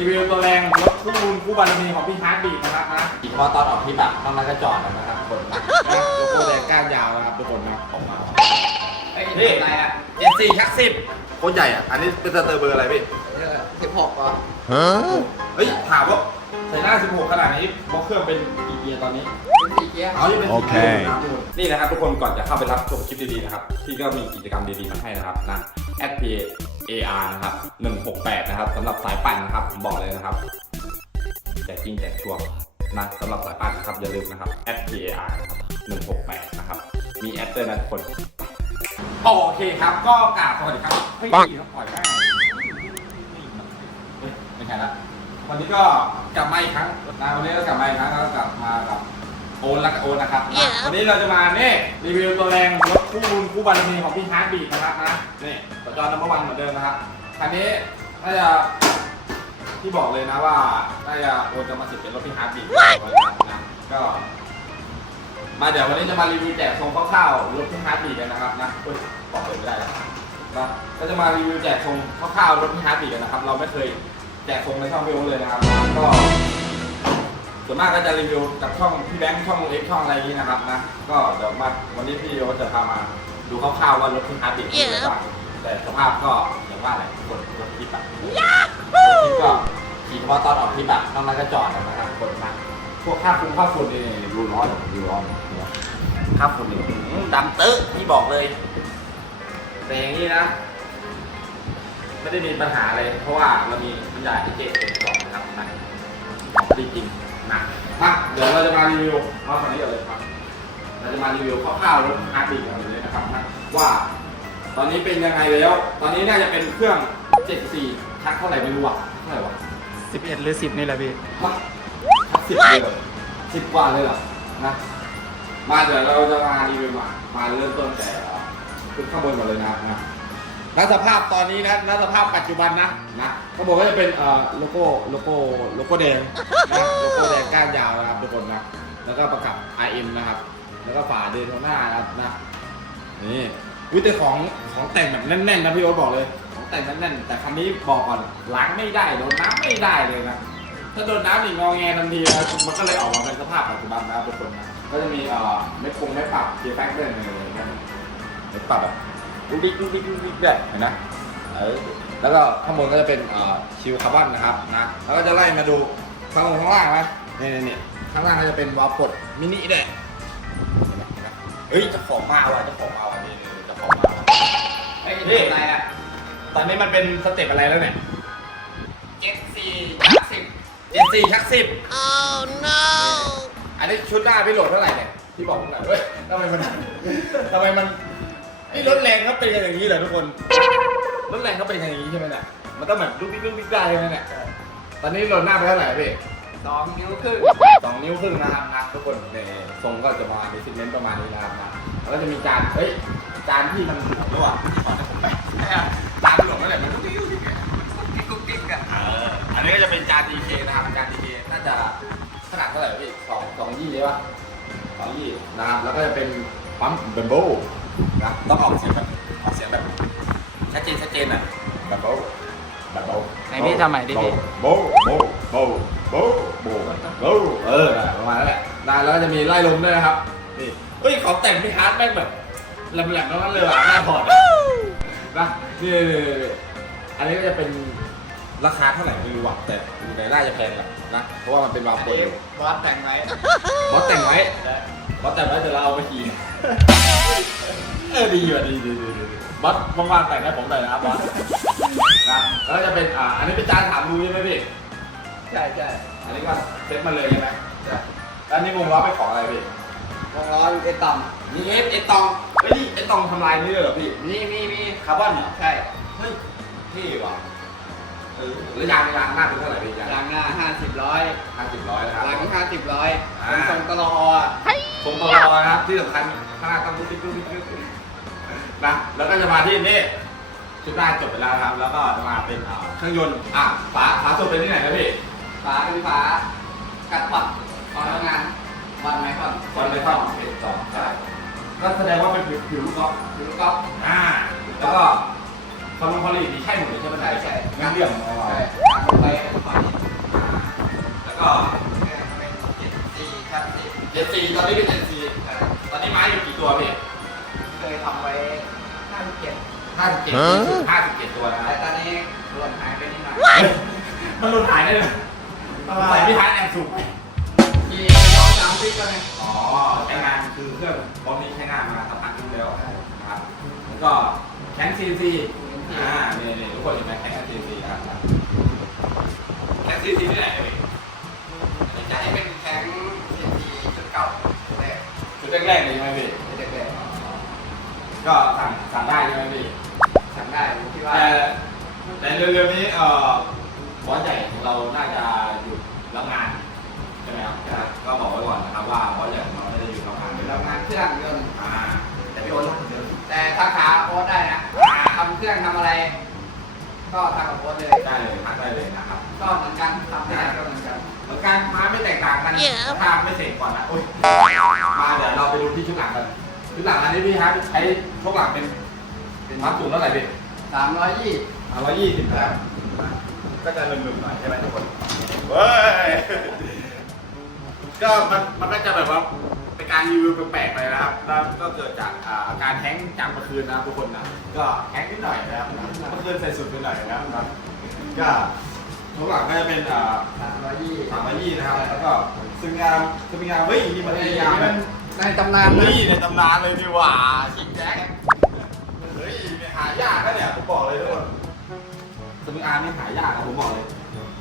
รีวิวตัวแรงรถคู่บุญคู่บารมีของพี่ฮาร์ดบีดนะครับนะอีกพอตอนออกทริปอะต้องนั้นก็จอดแล้วนะครับทุกคนนะนะโลโก้แดงก้านยาวนะครับทุกคนนะออกมาไอ้นี่นี่อะไรอะเจ็ดสี่ชักสิบโคตรใหญ่อะอันนี้เป็นสเตอร์เบอร์อะไรพี่สิบหกอะเฮ้ยถามว่าใส่หน้า 16 ขนาดนี้บล็อกเครื่องเป็นกี่เกียร์ตอนนี้สี่เกียร์อ๋อนี่เป็นโอเค นี่นะครับทุกคนก่อนจะเข้าไปรับชมคลิปดีๆนะครับ ที่ก็มีกิจกรรมดีๆมาให้นะครับนะ at p ar นะครับ 168 นะครับสำหรับสายปั่นนะครับผมบอกเลยนะครับแจกจริงแจกชัวร์นะสำหรับสายปั่นนะครับอย่าลืมนะครับ at p ar นะครับ168 นะครับ มีแอดเตอร์นะทุกคนโอเคครับ ก็กราบสวัสดีครับเฮ้ยปังครับปล่อยแม่งเฮ้ยไม่ใช่ละวันนี้ก็กลับมาอีกครั้งนะวันนี้ก็กลับมาอีกครั้งแล้วก็กลับมากับ โอนและกับโอนนะครับนะวันนี้เราจะมาเนี่ยรีวิวตัวแรงรถคู่บุญคู่บารมีของพี่ฮาร์ดบีดนะครับนะนี่ประจอนัมเบอร์วันเหมือนเดิมนะครับคันนี้น่าจะที่บอกเลยนะว่าน่าจะโอนจะมาสิบเป็นรถพี่ฮาร์ดบีดนะก็ มาเดี๋ยววันนี้จะมารีวิวแจกทรงคร่าวๆรถพี่ฮาร์ดบีดกันนะครับนะเฮ้ยบอกเลยไม่ได้แล้วนะก็จะมารีวิวแจกทรงคร่าวๆรถพี่ฮาร์ดบีดกันนะครับ เราไม่เคยแจกทรงในช่องพี่โอ๊ตเลยนะครับก็ ส่วนมากก็จะรีวิวกับช่องพี่แบงค์ช่องเล็กช่องอะไรอย่างนี้นะครับนะก็เดี๋ยวมาวันนี้พี่โอ๊ตจะพามาดูคร่าวๆว่ารถที่ฮาร์ดบีทเป็นยังไงบ้างแต่สภาพก็อย่างว่าแหละคนรถทิปอะรถทิปก็ขี่เฉพาะตอนออกทริปอะนอกนั้นก็จอดแล้วนะครับคนนะพวกค่าฟุ้งค่าฝุ่นนี่ดูร้อนดูร้อนเนี่ยค่าฝุ่นนี่อื้อหือดำตึ๊ะพี่บอกเลย แต่อย่างนี้นะไม่ได้มีปัญหาอะไรเพราะว่าเรามีน้ำยาที่เจ๊เป็นกล่องนะครับนะของ ดีจริงนะมาเดี๋ยวเราจะมารีวิวเอาฝั่งนี้ก่อนเลยครับ เราจะมารีวิวคร่าวๆรถฮาร์ดบีกันเลยนะครับนะว่า ตอนนี้เป็นยังไงแล้ว ตอนนี้น่าจะเป็นเครื่อง 74ชักเท่าไหร่ไม่รู้อะเท่าไหร่วะสิบเอ็ดหรือสิบนี่แหละพี่ฮะชักสิบเลยเหรอสิบกว่าเลยเหรอนะ มาเดี๋ยวเราจะมารีวิวมา มาเริ่มต้นแต่ขึ้นข้างบนก่อนเลยนะครับนะแล้วสภาพตอนนี้นะแล้วสภาพปัจจุบันนะนะเขาบอกว่าจะเป็นเอ่อโลโก้โลโก้โลโก้แดงนะโลโก้แดงก้านยาวนะครับทุกคนนะแล้วก็ประกับ IM นะครับ แล้วก็ฝาเดินโทน่านะครับนะนี่วิแต่ของของแต่งแบบแน่นๆนะพี่โอ๊ตบอกเลย ของแต่งแน่นๆแต่คันนี้บอกก่อนล้างไม่ได้โดนน้ำไม่ได้เลยนะถ้าโดนน้ำอีงอแงทันทีนะมันก็เลยออกมาเป็นสภาพปัจจุบันนะครับทุกคนนะก็จะมีเอ่อไม่คงไม่ปรับเกียร์แฟกเตอร์อะไรอย่างเงี้ยไม่ปรับแบบดูดิดูดิดูดิด้วยเห็นไหม เออแล้วก็ข้างบนก็จะเป็นเอ่อชิลคาร์บอนนะครับนะแล้วก็จะไล่มาดูข้างบนข้างล่างนะนี่นี่นี่ข้างล่างก็จะเป็นวาล์วปลดมินิด้วยเห็นไหมเห็นไหมเฮ้ยเจะของมาว่ะเจะของมาว่ะนี่นี่เจะของมาว่ะไอ้นี่อะไรอะตอนนี้มันเป็นสเต็ปอะไรแล้วเนี่ยเจ็ดสี่ชักสิบเจ็ดสี่ชักสิบ oh no อันนี้ชุดหน้าพี่โหลดเท่าไหร่เนี่ยพี่บอกผมหน่อยเว้ยทำไมมันทำไมมันนี่รถแรงเขาเป็นกันอย่างนี้เหรอทุกคน รถแรงเขาเป็นกันอย่างนี้ใช่ไหมเนี่ยมันต้องแบบลุกบิ๊กลุกบิ๊กได้ใช่ไหมเนี่ยตอนนี้โหลดหน้าไปเท่าไหร่พี่สองนิ้วครึ่งสองนิ้วครึ่งนะครับนะทุกคนเนี่ยทรงก็จะประมาณนี้ซิเมนต์ประมาณนี้นะครับนะแล้วก็จะมีจานเฮ้ยจานที่มันหลวมด้วยขอให้ผมไปจานมันหลวมแล้วแหละมันกุ๊กกิ๊กกุ๊กกิ๊กกิ๊กกุ๊กกิ๊กอะเอออันนี้ก็จะเป็นจาน DK นะครับจาน DK น่าจะขนาดเท่าไหร่พี่สองสองยี่ใช่ปะสองยี่นะครับแล้วก็จะเป็นปั๊มเบมโบนะต้องออกเสียงแบบออกเสียงแบบ ชัดเจนชัดเจนอะเบมโบเบมโบไหนพี่ทำใหม่ดิพี่ โบโบโบโบโบโบเออนั่นแหละประมาณนั้นแหละนะแล้วก็จะมีไล่ลมด้วยนะครับ นี่เฮ้ยของแต่งพี่ฮาร์ดแม่งแบบแหลมๆทั้งนั้นเลยว่ะหน้าพอร์ตอะนะนี่ๆอันนี้ก็จะเป็นราคาเท่าไหร่ไม่รู้อะแต่อยู่ในน่าจะแพงแหละนะ เพราะว่ามันเป็นวาล์วอันปลดนี้บอสแต่งไว้ บอสแต่งไว้บอสแต่งไว้เดี๋ยวเราเอาไปขี่ เออดีว่ะดีดีดีดีบอสว่างๆแต่งให้ผมหน่อยนะครับบอสนะแล้วก็จะเป็นอ่าอันนี้เป็นจานถามรูใช่ไหมพี่ใช่ใช่อันนี้ก็เซ็ตมาเลยใช่ไหมใช่แล้วอันนี้วงล้อเป็นของอะไรพี่วงล้อไอ้ต่นี่เอฟเอตองเฮ้ยนี่เอตองทำลายนี่เลยเหรอพี่ำมีมีมีคาร์บอนเหรอใช่เฮ้ยเท่ว่ะเออแล้วยางยางหน้าเป็นเท่าไหร่พี่ยางยางหน้าห้าสิบร้อยห้าสิบร้อยนะครับ หลังห้าสิบร้อยอ่าทรงตลออะทรงตลอนะครับที่สำคัญข้างหน้าต้องดุ๊กดิ๊กดุ๊กดิ๊กดุ๊กดิ๊ก นะแล้วก็จะมาที่นี่ชุดหน้าจบไปแล้วครับ แล้วก็จะมาเป็นเครื่องยนต์อะฝาฝาสุดเป็นที่ไหนครับพี่ฝาเป็นฝากัดปัดตอนทำงานวันไหนก่อนวันไหนก่อนเป็นสองใช่ก็แสดงว่าเป็นผิวผิวลูกก๊อฟผิวลูกก๊อฟอ่าแล้วก็คอลูนคอลีมีแค่หมดใช่ไหมใช่ใช่งานเดี่ยมใช่ไแล้วก็เจ็ดสี่ครับเจ็ดสี่ตอนนี้เป็นเจ็ดสี่ตอนนี้ไม้อยู่กี่ตัวพี่ ยทำไว้ห้าสิบเจ็ดห้าสิบเจ็ดห้าสิบเจ็ดตัวนะคแต่รับตอนนี้หล่นหายไปนิดหน่อยมันหลุดหายได้เลยใส่พี่ฮาร์ดแอนสุกขี่สองสามปีก็เลยอ๋อใช้งานคือเครื่องบอมนี้ใช้งานมาสักพักนึงแล้วนะครับแล้วก็แข็ง CNC อ่าเนี่ยเนี่ยทุกคนเห็นไหมแข็ง CNC นะครับแข็ง CNC ที่ไหนเอ่ยจะให้เป็นแข็งสี่ทีจุดเก้าแรกจุดแรกๆเลยใช่ไหมพี่เด็ กก็สั่งสั่งได้ใช่ไหมพี่ๆสั่งได้ผมคิดว่าแต่แต่เร็วๆนี้เอ่อบอสใหญ่ของเราน่าจะหยุดรับงานใช่ไหมครับก็บอกไว้ก่อนนะครับว่าบอสใหญ่ของเราไม่ได้หยุดรับงานเลยทำงานเครื่องยนต์อ่าแต่พี่โอ๊ตแต่ถ้าขาโอ๊ตได้นะทำเครื่องทำอะไร ก็ทำกับโอ๊ตเลยได้เลยพักได้เลยนะครับก็เหมือนกันทำได้ก็เหมือนกันแล้วการมาไม่แตกต่างกันถ้าไม่เสร็จก่อนนะโอ้ยมาเดี๋ยวเราไปดูที่ชุดหลังกัน ชุดหลังอันนี้พี่ฮาร์ดใช้ชุดหลังเป็น เป็นพับสูงเท่าไหร่พี่สามร้อยยี่สามร้อยยี่สิบครับก็จะลืมๆหน่อยใช่ไหมทุกคนเว้ยก็มันมันก็จะแบบว่าเป็นการรีวิวแปลกๆไปนะครับแล้วก็เกิดจากอ่าอาการแท้งจากเมื่อคืนนะครับทุกคนนะก็แท้งนิดหน่อยนะครับเมื่อคืนใส่สุดไปหน่อยนะครับก็ชุดหลังก็จะเป็นอ่าสามร้อยยี่สามร้อยยี่นะครับแล้วก็ซึ่งงามซึ่งงามเฮ้ยนี่มันในเป็นงามมัน ในตำนานนะนี่ในตำนานเลยดีหว่าชิงแจ็คเฮ้ยไม่หายากนะเนี่ยผมบอกเลยทุกคนซึ่งงามนี่หายากนะผมบอกเลย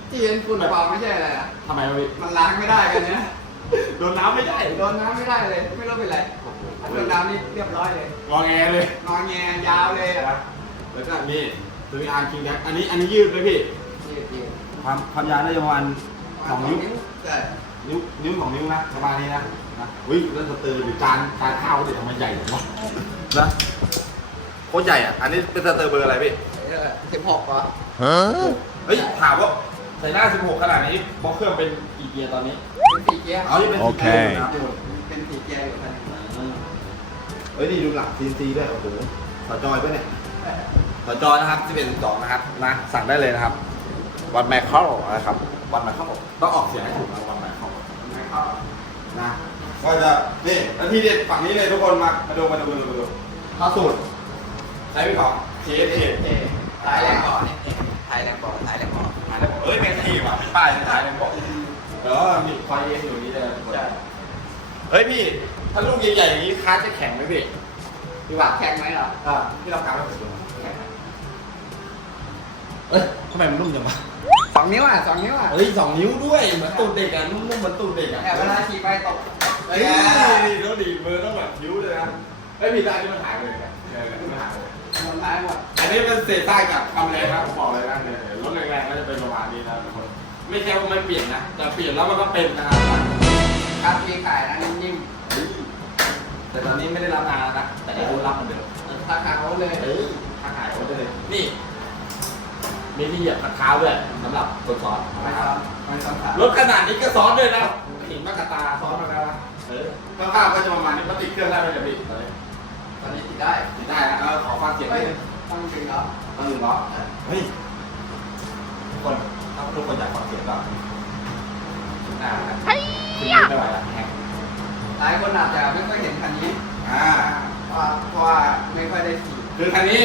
ที่เห็นฝุ่นเปล่าไม่ใช่อะไรนะทำไมวะพี่มันล้างไม่ได้กันเนี่ยโดนน้ำไม่ได้โดนน้ำไม่ได้เลย ไม่รู้เป็นไรถ้าโดนน้ำนี่เรียบร้อยเลยงอแงเลยนอนแงยาวเลยอะนะแล้วก็นี่ซึ่งงามชิงแจ็คอันนี้อันนี้ยืดไหมพี่ยืดยืดความความยาวน่าจะประมาณสองนิ้วใช่ นิ้วนิ้วสองนิ้วนะประมาณนี้นะนะอุ้ยแล้วสเตอร์หรือจานจานข้าวเด็กทำไมใหญ่จังวะนะโคตรใหญ่อะ อันนี้เป็นสเตอร์เบอร์อะไรพี่สิบหกเหรอเฮ้ยถามว่าใส่หน้า 16 ขนาดนี้เพราะเครื่องเป็นกี่เกียร์ตอนนี้เป็นสี่เกียร์เอานี่เป็นโอสี่เคเกียร์อยู่นะครับเป็นสี่เกียร์อยู่คันนี้เฮ้ยนี่ดูหลัง CNC ด้วยโอ้โหสจอยปะเนี่ยสจอยนะครับ11 12นะครับนะสั่งได้เลยนะครับวันแมคเข้านะครับวันแมคเข้าต้องออกเสียงให้ถูกนะวันแมคเข้าไม่เข้า นะก็จะนี่แล้วที่เด็ดฝั่งนี้เลยทุกคนมามาดูมาดูมาดูมาดูข้าวสูตรใช้พี่ของเชฟเชฟเท่ท้ายแรงก่อนนี่ท้ายแรงก่อนท้ายแรงก่อนถ่ายแล้วบอกเอ้ยแมงทีว่ะเป็นป้ายถ่ายแล้วบอกเออมีไฟเอ็นอยู่นี้เลยทุกคนใช่เฮ้ยพี่ถ้าลูกใหญ่ๆอย่างนี้ค้าจะแข็งไหมพี่พี่ว่าแข็งไหมเหรออ่าพี่รับการไม่ถึงเอ้ยทำไมมันนุ่มจังวะ สองนิ้วอะสองนิ้วอะเฮ้ยสองนิ้วด้วยเหมือนตูดเด็กอะนุ่มๆเหมือนตูดเด็กอะแต่เวลาขี่ไปตกเฮ้ยต้องดีดมือต้องแบบนิ้วเลยนะเฮ้ยพี่ตาอันนี้มันหายไปเลยนะเอออันนี้มันหายไปเลยมันท้ายหมดอันนี้เป็นเศษใต้กับความแรงนะผมบอกเลยนะเนี่ยรถแรงๆก็จะเป็นประมาณนี้นะทุกคนไม่ใช่ว่าไม่เปลี่ยนนะแต่เปลี่ยนแล้วมันก็เป็นนะครับครับมีขายนะนิ่มแต่ตอนนี้ไม่ได้รับงานแล้วนะแต่เดี๋ยวรับเหมือนเดิมๆถ้าขาวเลยเอ้ยถ้าหายโอ้ได้เลยนี่ มีที่เหยียบขัดเท้าด้วยสำหรับคนซ้อนไม่ซ้อนไม่ซ้อนขารถขนาดนี้ก็ซ้อนด้วยนะหินมากระตาซ้อนมาแล้วนะเออข้างๆก็จะประมาณนี้ก็ติดเครื่องได้ไหมจะบิดเลยตอนนี้ติดได้ติดได้นะเออขอฟังเสียงหเฮ้ยน่อยต้องจริงเหรอต้องหนึ่งล้อเฮ้ยทุกคนถ้าทุกคนอยากฟังเสียงก็อ่าครับไม่ไหวแล้วแฮงหลายคนอาจจะไม่ค่อยเห็นคันนี้อ่า เพราะว่าเพราะว่าไม่ค่อยได้ขี่ คือคันนี้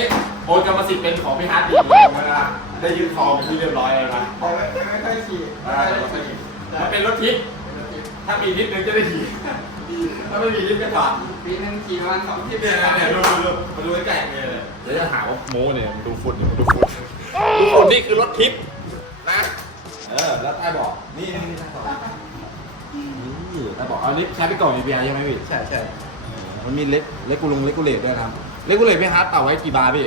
โอนกรรมสิทธิ์เป็นของพี่ฮาร์ดดีเวลาได้ยืนคอเป็นที่เรียบร้อยแล้วนะแต่ไม่ไม่ค่อยขี่ไม่อ่าค่อยได้ขี่มันเป็นรถทิพย์เป็นรถทิพย์ถ้ามีทิปนึงจะได้ขี่ถ้าไม่มีทิปก็ถอดปีนึงขี่ประมาณสองทิพย์เนี่ยเนี่ยดูดูดูมาดูใกล้ๆเนี่ยเลยเดี๋ยวจะหาว่าโม้เนี่ยมันดูฝุ่นเนี่ยมันดูฝุ่นดูฝุ่นนี่คือรถทิปนะเออแล้วใต้บอกนี่นี่นี่ใต้บอกนี่ใต้บอกเอาลิฟต์ใช้ไปก่อนมีเบียร์ใช่ไหมพี่ใช่ใช่มันมีเล็กเล็กกูลงเล็กกูเลตด้วยนะครับเล็กกูเลตพี่ฮาร์ดต่าไว้กี่บาร์พี่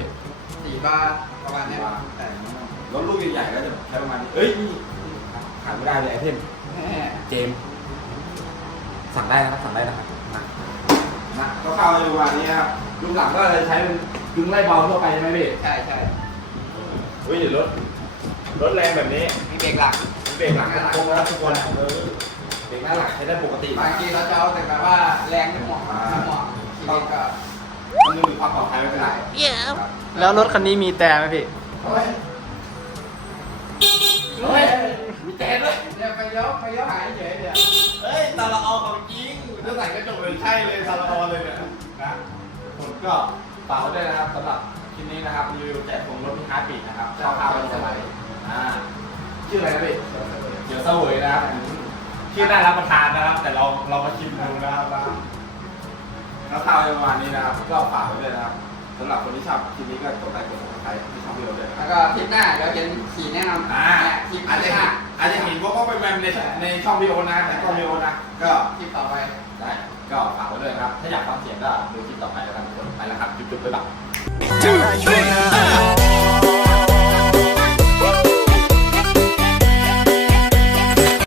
สี่บาทประมาณเนี้ยแต่รถลูกใหญ่ๆก็จะใช้ประมาณนี้เอ้ยนี่ขาดไม่ได้เลยไอเทมแม่เจมส์สั่งได้นะครับสั่งได้นะครับนะนะก็เข้าในวันนี้ครับลูกหลังก็เลยใช้เป็นกึ่งไล่เบาทั่วไปใช่ไหมพี่ใช่ใช่เฮ้ยรถรถแรงแบบนี้มีเบรกหลักเบรกหลังตรงแล้วทุกคนเออเบรกหน้าหลังใช้ได้ปกติบางทีเราจะเอาแต่แบบว่าแรงไม่เหมาะไม่เหมาะขี่เองก็มันมีความปลอดภัยไม่เป็นไร Yeah แล้วรถคันนี้มีแต่ไหมพี่ เฮ้ยเฮ้ยมีแจด้วยเดี๋ยวไปยกไปยกหายเฉยเดี๋ยวเฮ้ยแต่เราเอาของจริงถ้าใส่กระจกเลยใช่เลยซาลาออนเลยเนี่ยนะผมก็ฝากไว้ด้วยนะครับสำหรับคลิปนี้นะครับรีวิวแจกของรถพี่ฮาร์ดบีทนะครับชอบพาไปสบายอ่าชื่ออะไรนะพี่เดี๋ยวเสวยนะครับชื่อน่ารับประทานนะครับ แต่เราเรามาชิมดูนะครับว่าแล้วข้าวประมาณนี้นะครับ ก็ฝากไว้ด้วยนะครับ สำหรับคนที่ชอบคลิปนี้ก็กดไลค์กดซับสไครต์ที่ช่องพี่เราด้วยนะคแล้รับวก็คลิปหน้าเดี๋ยวเห็นขี่แนะนำอ่าเนี่ยคลิปอาจจะหเห็น้านอาจจะเห็นว่าก็เป็นแมมในในช่องวิดีโอนะในกล้องวิดีโอนะก็คลิปต่อไป ได้ก็ฝากไว้ด้วยนะครับ ถ้าอยากฟังเสียงก็ดูคลิปต่อไปแล้วกันทุกคนไปแล้วครับจุ๊บๆบ๊ายบาย two, three, uh.